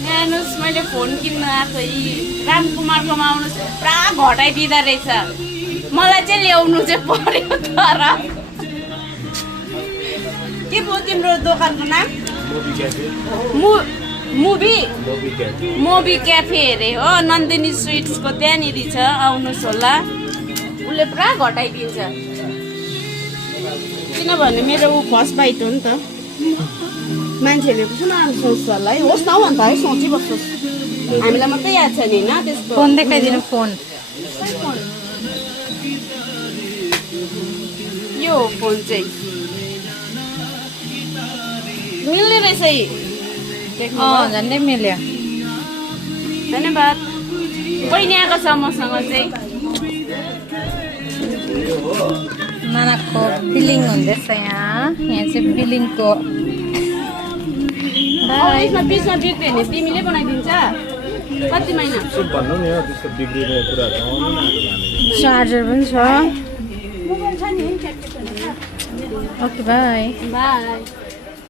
हेर्नुहोस् मैले फोन किन्न आएको रामकुमारकोमा आउनुहोस् पुरा घटाइदिँदो रहेछ मलाई चाहिँ ल्याउनु चाहिँ पर्यो तर के पो तिम्रो दोकानको नाम मोबी क्याफे अरे हो नन्दिनी स्विट्सको त्यहाँनिर छ आउनुहोस् होला उसले पुरा घटाइदिन्छ किनभने मेरो ऊ फर्स्ट बाइट हो नि त मान्छेले किन सोच्छ होला है होस् न हौ अन्त है सोचिबस्छोस् हामीलाई मात्रै याद छ नि होइन त्यस्तो फोन देखाइदिनु फोन यो फोन चाहिँ मिल्ने रहेछ है झन्डै मिल्यो धन्यवाद बहिनी आएको छ मसँग चाहिँ नानाको बिलिङ हुँदैछ यहाँ चाहिँ बिलिङको यसमा बिचमा बिग्रियो भने तिमीले बनाइदिन्छ कति महिना चार्जर पनि छ ओके बाई बाई